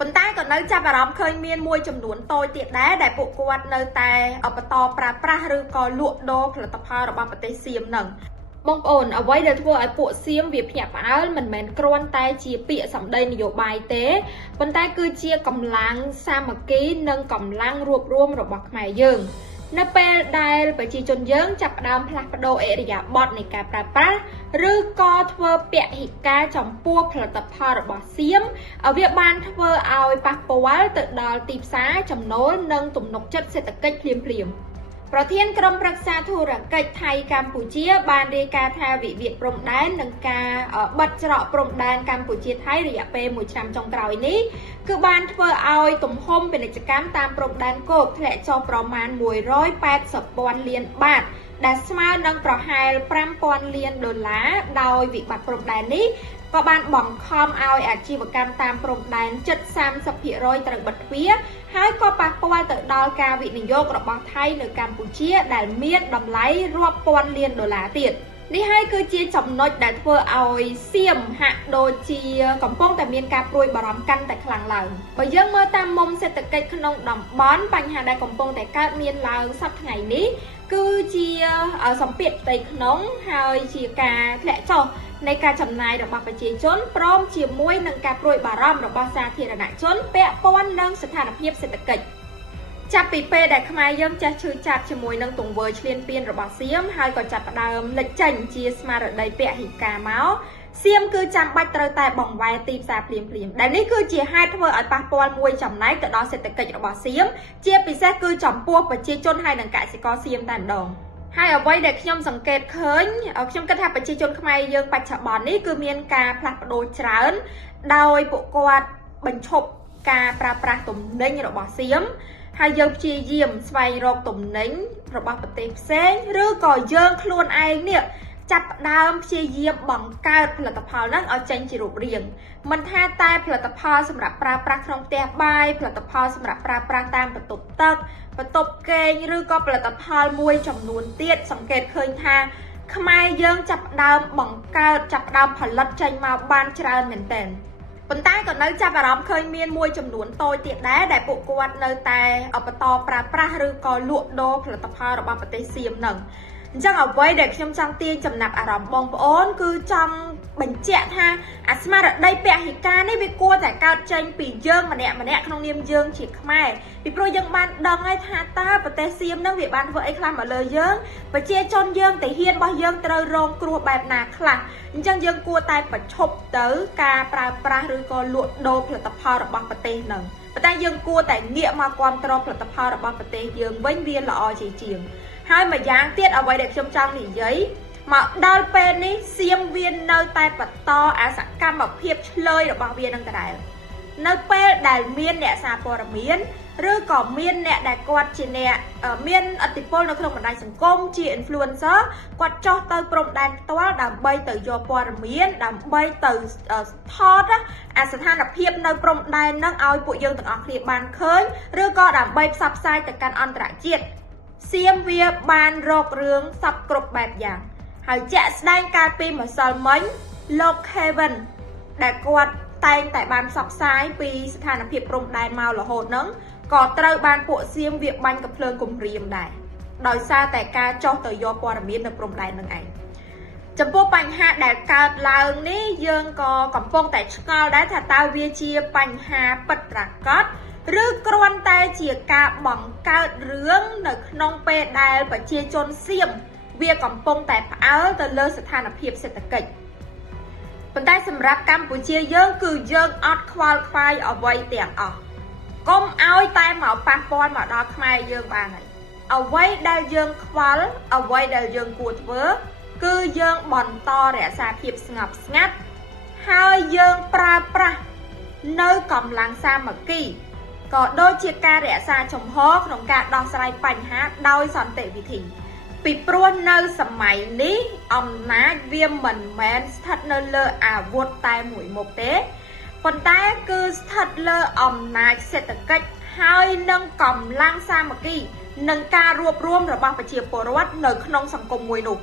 ប៉ុន្តែក៏នៅចាប់អារម្មណ៍ឃើញមានមួយចំនួនតូចទៀតដែរដែលពួកគាត់នៅតែបន្តប្រើប្រាស់ឬក៏លក់ដូរផលិតផលរបស់ប្រទេសសៀមនឹងបងប្អូនអ្វីដែលធ្វើឲ្យពួកសៀមវាភ្ញាក់ផ្អើលមិនមែនគ្រាន់តែជាពាក្យសម្ដីនយោបាយទេប៉ុន្តែគឺជាកម្លាំងសាមគ្គីនិងកម្លាំងរួបរวมរបស់ខ្មែរយើងនៅពេលដែលប្រជាជនយើងចាប់ផ្ដើមផ្លាស់ប្ដូរអរិយាប័ត្រនៃការប្រើប្រាស់ឬក៏ធ្វើពហិការចំពោះផលិតផលរបស់សៀមវាបានធ្វើឲ្យប៉ះពាល់ទៅដល់ទីផ្សារចំណូលនិងទំនុកចិត្តសេដ្ឋកិច្ចភ្លាមៗប្រធានក្រុមប្រឹក្សាធុរកិច្ចថៃកម្ពុជាបានរាយការណ៍ថាវិវាទព្រំដែននិងការបិទច្រកព្រំដែនកម្ពុជាថៃរយៈពេល1ឆ្នាំចុងក្រោយនេះគឺបានធ្វើឲ្យទំហំពាណិជ្ជកម្មតាមព្រំដែនគោកធ្លាក់ចុះប្រមាណ180,000 លានបាតដែលស្មើនឹងប្រហែល5,000 លានដុល្លារដោយវិបត្តិព្រំដែននេះក៏បានបង្ខំឲ្យអាជីវកម្មតាមព្រំដែនជិត 30% ត្រូវបិទទ្វារហើយក៏ប៉ះពាល់ទៅដល់ការវិនិយោគរបស់ថៃនៅកម្ពុជាដែលមានតម្លៃរាប់ពាន់លានដុល្លារទៀតនេះហើយគឺជាចំណុចដែលធ្វើឲ្យសៀមហាក់ដូចជាកំពុងតែមានការព្រួយបារម្ភកាន់តែខ្លាំងឡើងបើយើងមើលតាមមុំសេដ្ឋកិច្ចក្នុងតំបន់បញ្ហាដែលកំពុងតែកើតមានឡើងសប្តាហ៍ថ្ងៃនេះគឺជាសម្ពាធផ្ទៃក្នុងហើយជាការធ្លាក់ចុះនៃការចំណាយរបស់ប្រជាជនព្រមជាមួយនឹងការព្រួយបារម្ភរបស់សាធារណជនពាក់ព័ន្ធនឹងស្ថានភាពសេដ្ឋកិច្ចចាប់ពីពេលដែលខ្មែរយើងចេះឈឺចាប់ជាមួយនឹងទង្វើឈ្លានពានរបស់សៀមហើយក៏ចាប់ផ្ដើមលេចចេញជាស្មារតីពហិការមកសៀមគឺចាំបាច់ត្រូវតែបង្វែរទីផ្សារភ្លាមៗដែលនេះគឺជាហេតុធ្វើឲ្យប៉ះពាល់មួយចំណែកទៅដល់សេដ្ឋកិច្ចរបស់សៀមជាពិសេសគឺចំពោះប្រជាជនហើយនិងកសិករសៀមតែម្ដងហើយអ្វីដែលខ្ញុំសង្កេតឃើញខ្ញុំគិតថាប្រជាជនខ្មែរយើងបច្ចុប្បន្ននេះគឺមានការផ្លាស់ប្ដូរច្រើនដោយពួកគាត់បញ្ឈប់ការប្រើប្រាស់ទំនិញរបស់សៀមហើយយើងព្យាយាមស្វែងរកទំនិញរបស់ប្រទេសផ្សេងឬក៏យើងខ្លួនឯងនេះចាប់ផ្ដើមព្យាយាមបង្កើតផលិតផលហ្នឹងឲ្យចេញជារូបរាងមិនថាតែផលិតផលសម្រាប់ប្រើប្រាស់ក្នុងផ្ទះបាយផលិតផលសម្រាប់ប្រើប្រាស់តាមបន្ទប់ទឹកបន្ទប់គេងឬក៏ផលិតផលមួយចំនួនទៀតសង្កេតឃើញថាខ្មែរយើងចាប់ផ្ដើមបង្កើតចាប់ផ្ដើមផលិតចេញមកបានច្រើនមែនទែនប៉ុន្តែក៏នៅចាប់អារម្មណ៍ឃើញមានមួយចំនួនតូចទៀតដែរដែលពួកគាត់នៅតែបន្តប្រើប្រាស់ឬក៏លក់ដូរផលិតផលរបស់ប្រទេសសៀមនឹងអញ្ចឹងអ្វីដែលខ្ញុំចង់ទាញចំណាប់អារម្មណ៍បងប្អូនគឺចង់បញ្ជាក់ថាអាស្មារតីពហិការនេះវាគួរតែកើតចេញពីយើងម្នាក់ក្នុងនាមយើងជាខ្មែរពីព្រោះយើងបានដឹងហើយថាតើប្រទេសសៀមនឹងវាបានធ្វើអីខ្លះមកលើយើងប្រជាជនយើងទាហានរបស់យើងត្រូវរងគ្រោះបែបណាខ្លះអញ្ចឹងយើងគួរតែប្រឈប់ទៅការប្រើប្រាស់ឬក៏លក់ដូរផលិតផលរបស់ប្រទេសនឹងប៉ុន្តែយើងគួរតែងាកមកគ្រប់គ្រងផលិតផលរបស់ប្រទេសយើងវិញវាល្អជាងហើយម្យ៉ាងទៀតអ្វីដែលខ្ញុំចង់និយាយមកដល់ពេលនេះសៀមវានៅតែបន្តអាសកម្មភាពឆ្លើយរបស់វានឹងដដែលនៅពេលដែលមានអ្នកសារព័ត៌មានឬក៏មានអ្នកដែលគាត់ជាអ្នកមានឥទ្ធិពលនៅក្នុងបណ្ដាញសង្គមជា influencer គាត់ចុះទៅព្រំដែនផ្ទាល់ដើម្បីទៅយកព័ត៌មានដើម្បីទៅថតអាស្ថានភាពនៅព្រំដែននឹងឲ្យពួកយើងទាំងអស់គ្នាបានឃើញឬក៏ដើម្បីផ្សព្វផ្សាយទៅកាន់អន្តរជាតិសៀមវាបានរករឿងសពគ្រប់បែបយ៉ាងហើយជាក់ស្ដែងកាលពីម្សិលមិញលោក Kevin ដែលគាត់តែងតែបានផ្សព្វផ្សាយពីស្ថានភាពព្រំដែនមករហូតហ្នឹងក៏ត្រូវបានពួកសៀមវាបាញ់កំភ្លើងគំរាមដែរដោយសារតែការចុះទៅយកព័ត៌មាននៅព្រំដែននឹងឯងចំពោះបញ្ហាដែលកើតឡើងនេះយើងក៏កំពុងតែឆ្ងល់ដែរថាតើវាជាបញ្ហាពិតប្រាកដឬគ្រាន់តែជាការបង្កើតរឿងនៅក្នុងពេលដែលប្រជាជនសៀមវាកំពុងតែផ្អើលទៅលើស្ថានភាពសេដ្ឋកិច្ចប៉ុន្តែសម្រាប់កម្ពុជាយើងគឺយើងអត់ខ្វល់ខ្វាយអ្វីទាំងអស់កុំឲ្យតែមកប៉ះពាល់មកដល់ខ្មែរយើងបានហើយអ្វីដែលយើងខ្វល់អ្វីដែលយើងគួរធ្វើគឺយើងបន្តរក្សាភាពស្ងប់ស្ងាត់ហើយយើងប្រើប្រាស់នៅកម្លាំងសាមគ្គីក៏ដូចជាការរក្សាជំហរក្នុងការដោះស្រាយបញ្ហាដោយសន្តិវិធីពីព្រោះនៅសម័យនេះអំណាចវាមិនមែនស្ថិតនៅលើអាវុធតែមួយមុខទេប៉ុន្តែគឺស្ថិតលើអំណាចសេដ្ឋកិច្ចហើយនឹងកម្លាំងសាមគ្គីនិងការរួបរวมរបស់ប្រជាពលរដ្ឋនៅក្នុងសង្គមមួយនោះ